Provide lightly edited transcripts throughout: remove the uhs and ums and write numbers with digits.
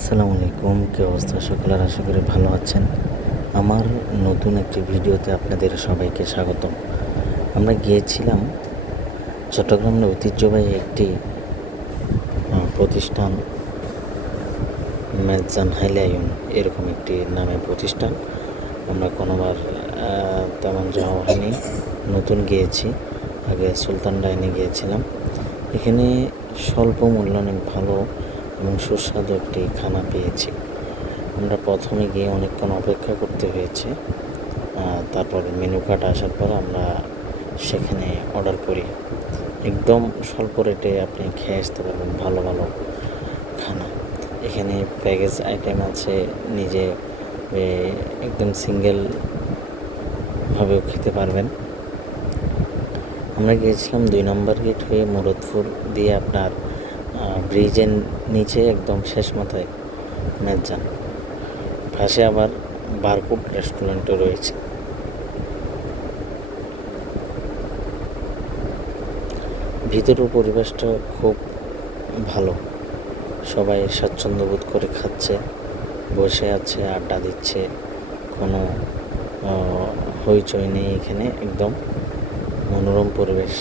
আসসালামু আলাইকুম, কী অবস্থা সকলের? আশা করি ভালো আছেন। আমার নতুন একটি ভিডিওতে আপনাদের সবাইকে স্বাগতম। আমরা গিয়েছিলাম চট্টগ্রামের ঐতিহ্যবাহী একটি প্রতিষ্ঠান, মেজান হাইলায়ন এরকম একটি নামে প্রতিষ্ঠান। আমরা কোনোবার তেমন যাওয়া হয়নি, নতুন গিয়েছি। আগে সুলতান ডাইনে গিয়েছিলাম। এখানে স্বল্প মূল্যে অনেক ভালো এবং সুস্বাদু একটি খানা পেয়েছি। আমরা প্রথমে গিয়ে অনেকক্ষণ অপেক্ষা করতে হয়েছে। তারপর মেনু কার্ড আসার পর আমরা সেখানে অর্ডার করি। একদম স্বল্প রেটে আপনি খেয়ে আসতে পারবেন ভালো ভালো খানা। এখানে প্যাকেজ আইটেম আছে, নিজে একদম সিঙ্গেলভাবেও খেতে পারবেন। আমরা গিয়েছিলাম 2 নম্বর গেট হয়ে মুরাদপুর দিয়ে আপনার ব্রিজের নিচে একদম শেষ মাথায় মেজান, পাশে আবার বারকোড রেস্টুরেন্টও রয়েছে। ভিতরের পরিবেশটা খুব ভালো, সবাই স্বাচ্ছন্দ্য বোধ করে খাচ্ছে, বসে আছে, আড্ডা দিচ্ছে, কোনো হইচই নেই। এখানে একদম মনোরম পরিবেশ।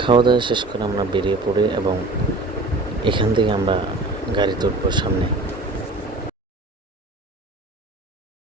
খাওয়া দাওয়া শেষ করে আমরা বেরিয়ে পড়ি এবং এখান থেকে আমরা গাড়িতে উঠবো সামনে।